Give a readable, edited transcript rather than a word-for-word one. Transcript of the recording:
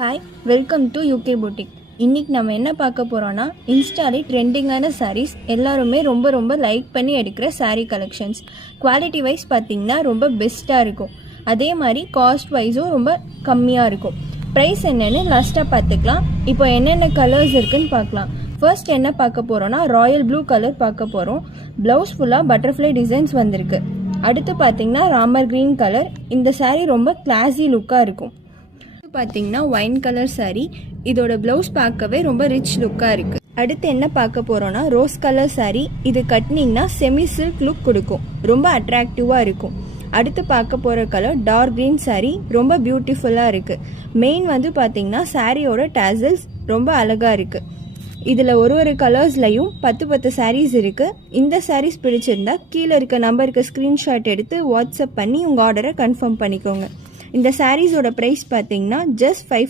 Hi, welcome to UK boutique. இன்றைக்கி நம்ம என்ன பார்க்க போகிறோன்னா, இன்ஸ்டாலே ட்ரெண்டிங்கான சாரீஸ் எல்லாருமே ரொம்ப லைக் பண்ணி எடுக்கிற சாரீ கலெக்ஷன்ஸ். குவாலிட்டி வைஸ் பார்த்திங்கன்னா ரொம்ப பெஸ்ட்டாக இருக்கும். அதே மாதிரி காஸ்ட் வைஸும் ரொம்ப கம்மியாக இருக்கும். ப்ரைஸ் என்னென்னு லாஸ்ட்டாக பார்த்துக்கலாம். இப்போ என்னென்ன கலர்ஸ் இருக்குதுன்னு பார்க்கலாம். ஃபர்ஸ்ட் என்ன பார்க்க போகிறோன்னா, ராயல் ப்ளூ கலர் பார்க்க போகிறோம். ப்ளவுஸ் ஃபுல்லாக பட்டர்ஃப்ளை டிசைன்ஸ் வந்திருக்கு. அடுத்து பார்த்திங்கன்னா ராமர் க்ரீன் கலர். இந்த சாரீ ரொம்ப கிளாஸி லுக்காக இருக்கும். பார்த்தீங்கன்னா ஒயின் கலர் சாரீ. இதோட ப்ளவுஸ் பார்க்கவே ரொம்ப ரிச் லுக்காக இருக்குது. அடுத்து என்ன பார்க்க போகிறோன்னா, ரோஸ் கலர் சாரீ. இது கட்டினீங்கன்னா செமி சில்க் லுக் கொடுக்கும், ரொம்ப அட்ராக்டிவாக இருக்கும். அடுத்து பார்க்க போகிற கலர் டார்க் க்ரீன் சாரீ. ரொம்ப பியூட்டிஃபுல்லாக இருக்குது. மெயின் வந்து பார்த்தீங்கன்னா சாரியோட டேசல்ஸ் ரொம்ப அழகாக இருக்குது. இதில் ஒரு கலர்ஸ்லையும் 10 சாரீஸ் இருக்குது. இந்த சாரீஸ் பிடிச்சிருந்தா கீழே இருக்க நம்பருக்கு ஸ்க்ரீன்ஷாட் எடுத்து வாட்ஸ்அப் பண்ணி உங்கள் ஆர்டரை கன்ஃபார்ம் பண்ணிக்கோங்க. இந்த சாரீஸோட ப்ரைஸ் பார்த்தீங்கன்னா ஜஸ்ட் 5